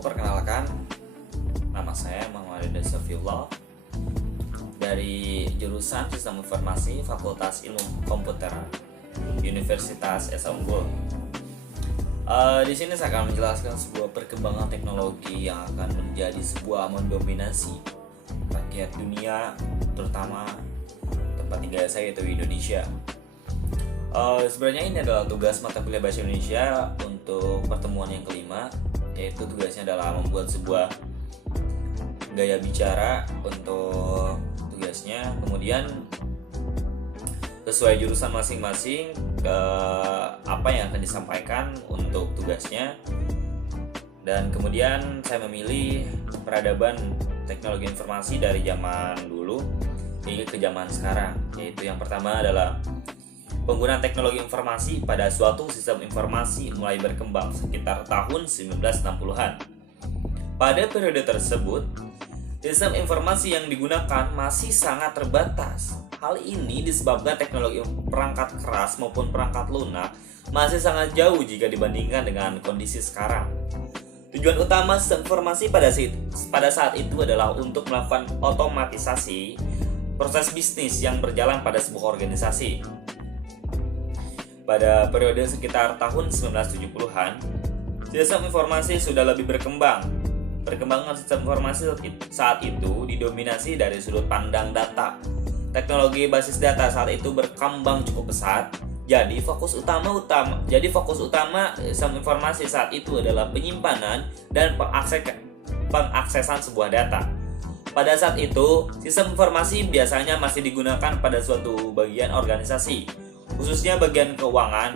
perkenalkan, nama saya Muhammad Rida Safiullah dari jurusan Sistem Informasi Fakultas Ilmu Komputer Universitas Esa Unggul. Di sini saya akan menjelaskan sebuah perkembangan teknologi yang akan menjadi sebuah mendominasi rakyat dunia, terutama tempat tinggal saya yaitu Indonesia. Sebenarnya ini adalah tugas mata kuliah Bahasa Indonesia untuk pertemuan yang kelima, yaitu tugasnya adalah membuat sebuah gaya bicara untuk tugasnya. Kemudian sesuai jurusan masing-masing apa yang akan disampaikan untuk tugasnya. Dan kemudian saya memilih peradaban teknologi informasi dari zaman dulu hingga ke zaman sekarang, yaitu yang pertama adalah penggunaan teknologi informasi pada suatu sistem informasi mulai berkembang sekitar tahun 1960-an. Pada periode tersebut, sistem informasi yang digunakan masih sangat terbatas. Hal ini disebabkan teknologi perangkat keras maupun perangkat lunak masih sangat jauh jika dibandingkan dengan kondisi sekarang. Tujuan utama sistem informasi pada saat itu adalah untuk melakukan otomatisasi proses bisnis yang berjalan pada sebuah organisasi. Pada periode sekitar tahun 1970-an, sistem informasi sudah lebih berkembang. Perkembangan sistem informasi saat itu didominasi dari sudut pandang data. Teknologi basis data saat itu berkembang cukup pesat. Jadi fokus utama sistem informasi saat itu adalah penyimpanan dan pengaksesan sebuah data. Pada saat itu, sistem informasi biasanya masih digunakan pada suatu bagian organisasi, khususnya bagian keuangan.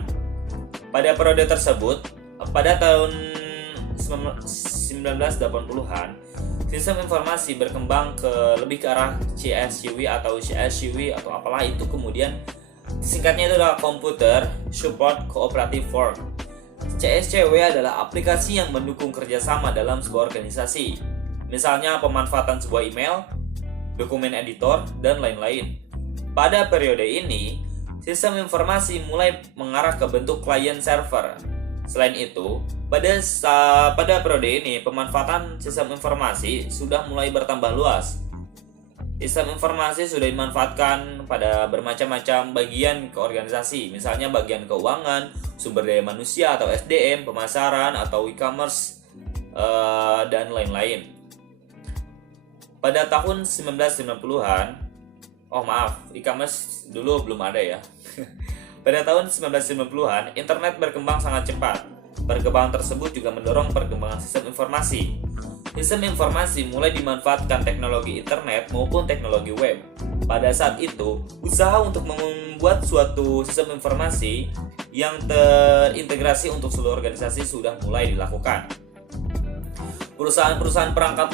Pada periode tersebut, pada tahun 1980-an, sistem informasi berkembang lebih ke arah CSCW atau apalah itu, kemudian singkatnya itu adalah Computer Support Cooperative Work. CSCW adalah aplikasi yang mendukung kerjasama dalam sebuah organisasi, misalnya pemanfaatan sebuah email, dokumen editor, dan lain-lain. Pada periode ini, sistem informasi mulai mengarah ke bentuk client server. Selain itu, pada periode ini pemanfaatan sistem informasi sudah mulai bertambah luas. Sistem informasi sudah dimanfaatkan pada bermacam-macam bagian ke organisasi, misalnya bagian keuangan, sumber daya manusia atau SDM, pemasaran atau e-commerce, dan lain-lain. Pada tahun 1990-an, e-commerce dulu belum ada ya. Pada tahun 1990-an, internet berkembang sangat cepat. Perkembangan tersebut juga mendorong perkembangan sistem informasi. Sistem informasi mulai dimanfaatkan teknologi internet maupun teknologi web. Pada saat itu, usaha untuk membuat suatu sistem informasi yang terintegrasi untuk seluruh organisasi sudah mulai dilakukan. Perusahaan-perusahaan perangkat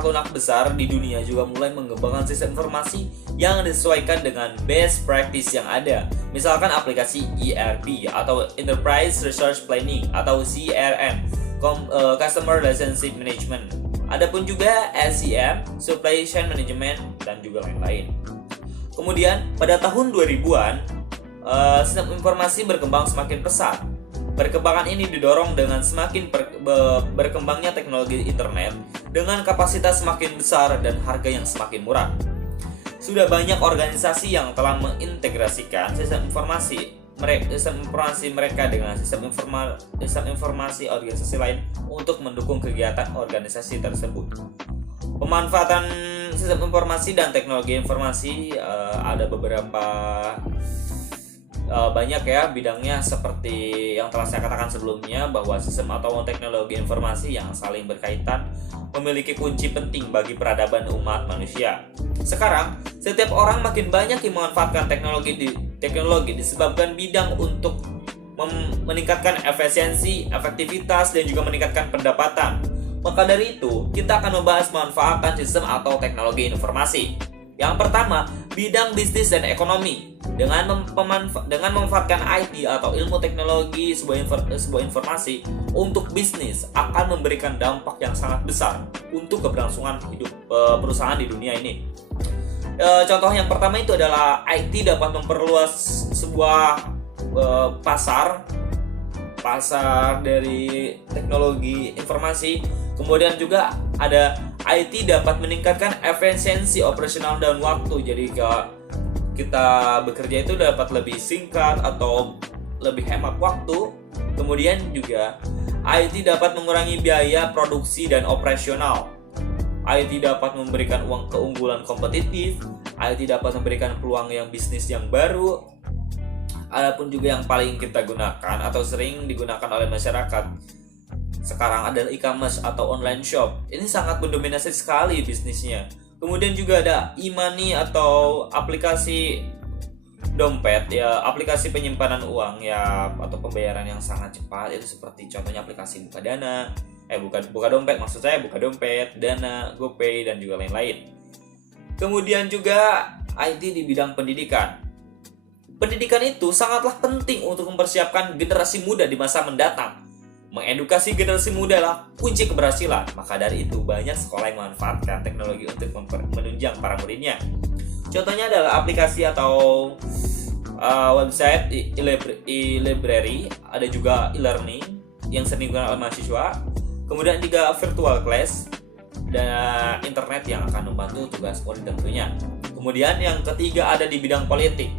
lunak besar di dunia juga mulai mengembangkan sistem informasi yang disesuaikan dengan best practice yang ada. Misalkan aplikasi ERP atau Enterprise Resource Planning atau CRM, Customer Relationship Management. Adapun juga SCM, Supply Chain Management, dan juga lain-lain. Kemudian pada tahun 2000-an, sistem informasi berkembang semakin pesat. Perkembangan ini didorong dengan semakin berkembangnya teknologi internet dengan kapasitas semakin besar dan harga yang semakin murah. Sudah banyak organisasi yang telah mengintegrasikan sistem informasi mereka dengan sistem informasi organisasi lain untuk mendukung kegiatan organisasi tersebut. Pemanfaatan sistem informasi dan teknologi informasi ada beberapa banyak ya bidangnya, seperti yang telah saya katakan sebelumnya bahwa sistem atau teknologi informasi yang saling berkaitan memiliki kunci penting bagi peradaban umat manusia. Sekarang, setiap orang makin banyak yang memanfaatkan teknologi disebabkan bidang untuk meningkatkan efisiensi, efektivitas, dan juga meningkatkan pendapatan. Maka dari itu, kita akan membahas manfaatan sistem atau teknologi informasi. Yang pertama, bidang bisnis dan ekonomi. Dengan memanfaatkan IT atau ilmu teknologi sebuah informasi untuk bisnis akan memberikan dampak yang sangat besar untuk keberlangsungan hidup perusahaan di dunia ini. Contoh yang pertama itu adalah IT dapat memperluas sebuah pasar pasar dari teknologi informasi. Kemudian juga ada IT dapat meningkatkan efisiensi operasional dan waktu. Jadi kita bekerja itu dapat lebih singkat atau lebih hemat waktu. Kemudian juga IT dapat mengurangi biaya produksi dan operasional. IT dapat memberikan uang keunggulan kompetitif. IT dapat memberikan peluang yang bisnis yang baru. Adapun juga yang paling kita gunakan atau sering digunakan oleh masyarakat sekarang adalah e-commerce atau online shop. Ini sangat mendominasi sekali bisnisnya. Kemudian juga ada e-money atau aplikasi dompet, ya, aplikasi penyimpanan uang ya atau pembayaran yang sangat cepat. Itu seperti contohnya aplikasi Bukadana, buka dompet, maksud saya buka dompet, Dana, GoPay dan juga lain-lain. Kemudian juga IT di bidang pendidikan. Pendidikan itu sangatlah penting untuk mempersiapkan generasi muda di masa mendatang. Mengedukasi generasi muda lah kunci keberhasilan. Maka dari itu banyak sekolah yang memanfaatkan teknologi untuk menunjang para muridnya. Contohnya adalah aplikasi atau website e-library, ada juga e-learning yang sering digunakan oleh mahasiswa. Kemudian juga virtual class dan internet yang akan membantu tugas murid tentunya. Kemudian yang ketiga ada di bidang politik.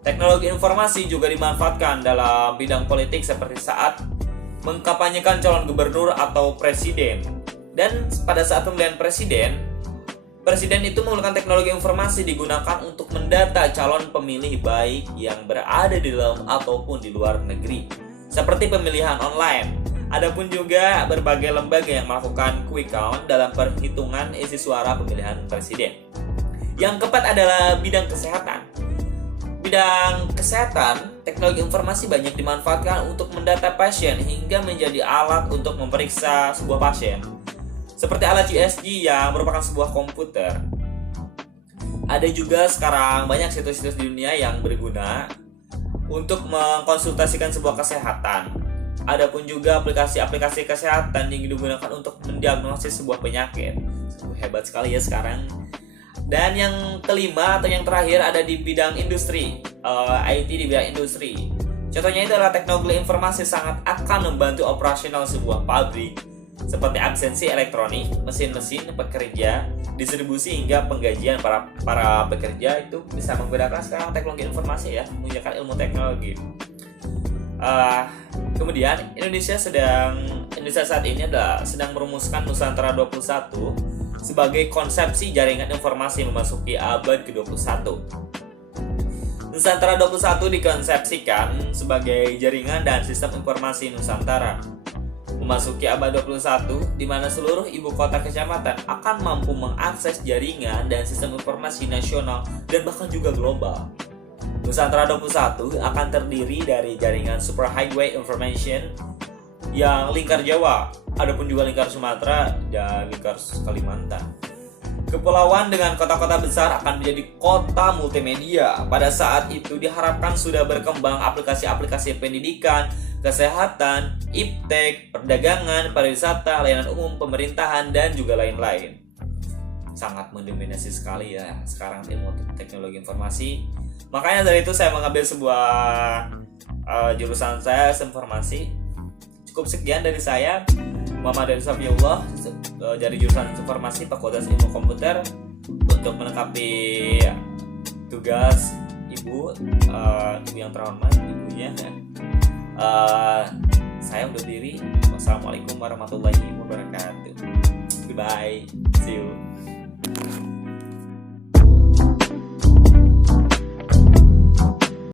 Teknologi informasi juga dimanfaatkan dalam bidang politik seperti saat mengkampanyekan calon gubernur atau presiden. Dan pada saat pemilihan presiden itu menggunakan teknologi informasi digunakan untuk mendata calon pemilih baik yang berada di dalam ataupun di luar negeri. Seperti pemilihan online. Adapun juga berbagai lembaga yang melakukan quick count dalam perhitungan isi suara pemilihan presiden. Yang keempat adalah bidang kesehatan. Bidang kesehatan, teknologi informasi banyak dimanfaatkan untuk mendata pasien hingga menjadi alat untuk memeriksa sebuah pasien. Seperti alat USG yang merupakan sebuah komputer. Ada juga sekarang banyak situs-situs di dunia yang berguna untuk mengkonsultasikan sebuah kesehatan. Adapun juga aplikasi-aplikasi kesehatan yang digunakan untuk mendiagnosis sebuah penyakit. Hebat sekali ya sekarang. Dan yang kelima atau yang terakhir ada di bidang industri, IT di bidang industri. Contohnya adalah teknologi informasi sangat akan membantu operasional sebuah pabrik seperti absensi elektronik, mesin-mesin pekerja, distribusi hingga penggajian para pekerja itu bisa menggunakan sekarang teknologi informasi ya, menggunakan ilmu teknologi. Kemudian Indonesia saat ini sedang merumuskan Nusantara 21 sebagai konsepsi jaringan informasi memasuki abad ke-21. Nusantara 21 dikonsepsikan sebagai jaringan dan sistem informasi Nusantara memasuki abad 21 di mana seluruh ibu kota kecamatan akan mampu mengakses jaringan dan sistem informasi nasional dan bahkan juga global. Nusantara 21 akan terdiri dari jaringan Superhighway Information yang lingkar Jawa, adapun juga lingkar Sumatera dan lingkar Kalimantan. Kepulauan dengan kota-kota besar akan menjadi kota multimedia. Pada saat itu diharapkan sudah berkembang aplikasi-aplikasi pendidikan, kesehatan, iptek, perdagangan, pariwisata, layanan umum, pemerintahan, dan juga lain-lain. Sangat mendominasi sekali ya sekarang ilmu teknologi informasi. Makanya dari itu saya mengambil sebuah jurusan saya informasi. Cukup sekian dari saya, Muhammad Rizal Safiullah, dari jurusan informasi Fakultas Ilmu Komputer, untuk melengkapi tugas ibu yang terhormat, ibunya. Saya undur diri. Wassalamualaikum warahmatullahi wabarakatuh. Goodbye. See you.